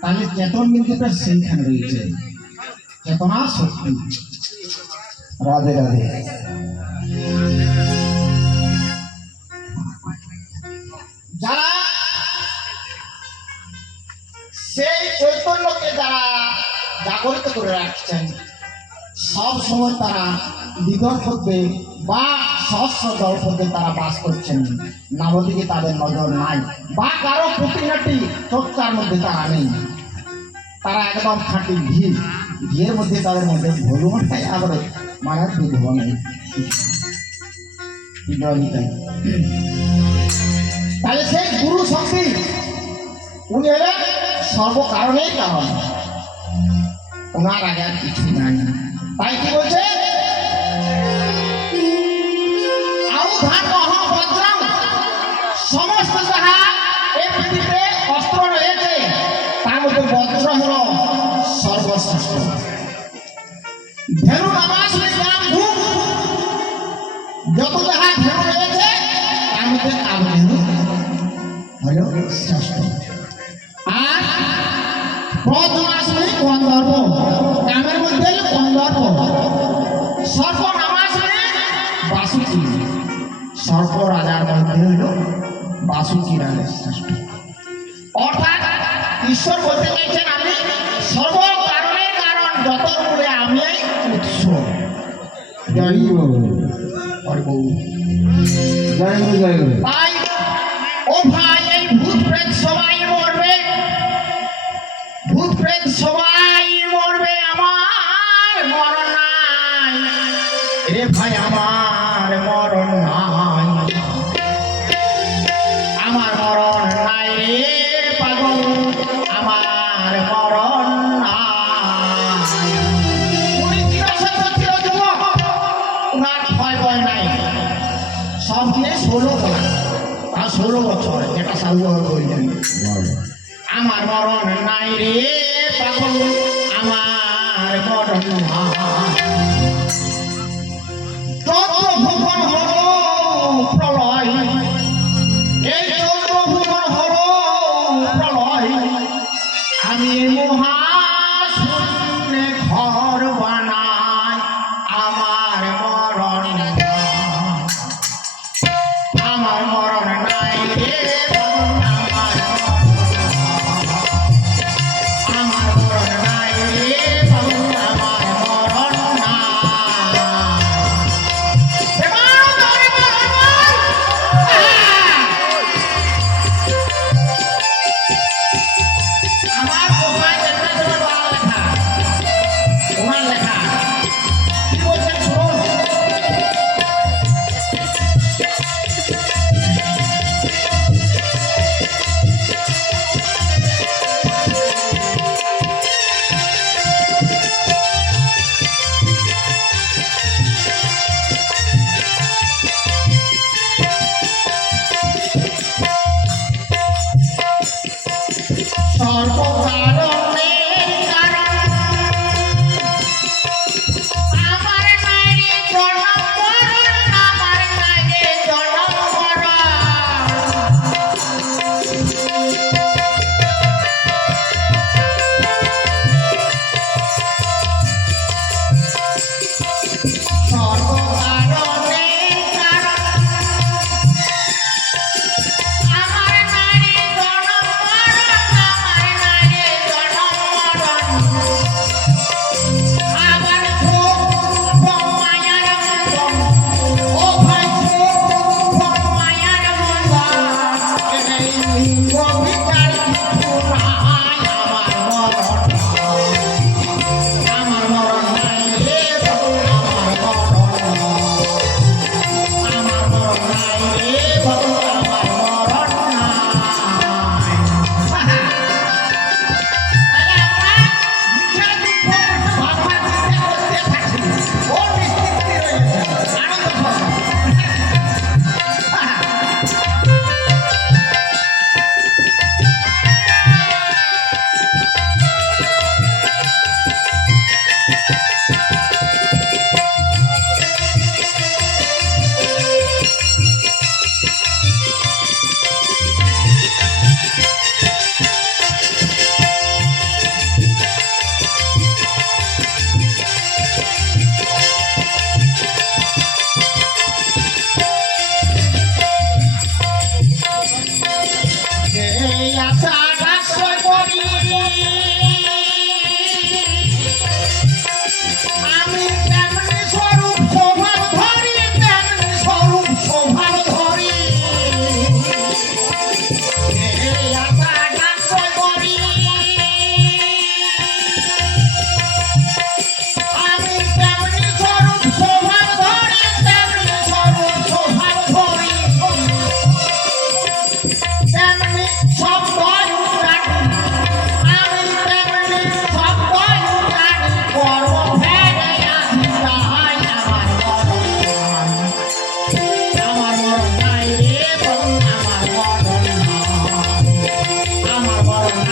তাহলে চেতন বিন্দুটা সেইখানে রয়েছে, চেতনা শক্তি। রাধে রাধে। যারা সেই চৈতন্যকে যারা জাগরিত করে রাখছেন, সব সময় তারা বিদর্ভতে বা সহস্র দর্পতে তারা বাস করছেন, নবদিকে তাদের নজর নাই বা কারো প্রতিনাটি চর্চার মধ্যে তারা নেই। তারা একদম খাঁটি ঘিয়ের মধ্যে তাদের মধ্যে ভুলও নাই, আবার মায়ের দুধও নেই। তাহলে সেই গুরু শক্তি উনি হলেন সর্বকারণেই কারণ, ওনার আগে আর কিছু নাই। তাই কি বলছে, সমস্ত যাহা এই পৃথিবীতে অস্ত্র রয়েছে তার মধ্যে বজ্র হল সর্বশ্রেষ্ঠ। ধেনু নামাশ্রী গ্রাম ভূম, যত যাহা ধেনু রয়েছে তার মধ্যে কামধেনু হল শ্রেষ্ঠ। আর প্রথমাশ্রী গন্ধর্ব, কামের মধ্যে গন্ধর্ব। সর্ব নামাশ্রী বাসুকি, সর্ব রাজার মধ্যে হইল বাসুকি রাজের শ্রেষ্ঠ। অর্থাৎ ঈশ্বর বলতে চাইছেন আমি সর্ব কারণের কারণ, যত বলে আমি উৎস। তাই ও ভাই, এই ভূত প্রেত সবাই মরবে, ভূত প্রেত সবাই মরবে, আমার মরণ নাই রে ভাই, আমার মরণ নাই, আমার মরণ নাই রে পাগল, আমার মরণ নাই। উনি চিরসত্য চিরযুগ, ওনার ভয় ভয় নাই। সব দিয়ে 16 বছর এটা সাধু বলছেন, আমার মরণ নাই রে পাগল, আমার মরণ নাই। চন্দ্রভুবন হল প্রলয়, এই চন্দ্রভুবন হল প্রলয়, আমি মহাশূন্যে ঘর বানাই, আমার মরণ নাই, আমার মরণ নাই রে, আমার মরণ নাই রে, আমার মরণ নাই। আমার কোথায় একটা লেখা, ওনার লেখা কি বলছেন শুনুন। সর্বকারণের কারণ, আমার নাই রে জনম মরণ, আমার নাই রে জনম মরণ। সর্বকারণের কারণ, আমার নাই রে জনম মরণ, আমার নাই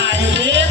হায় রে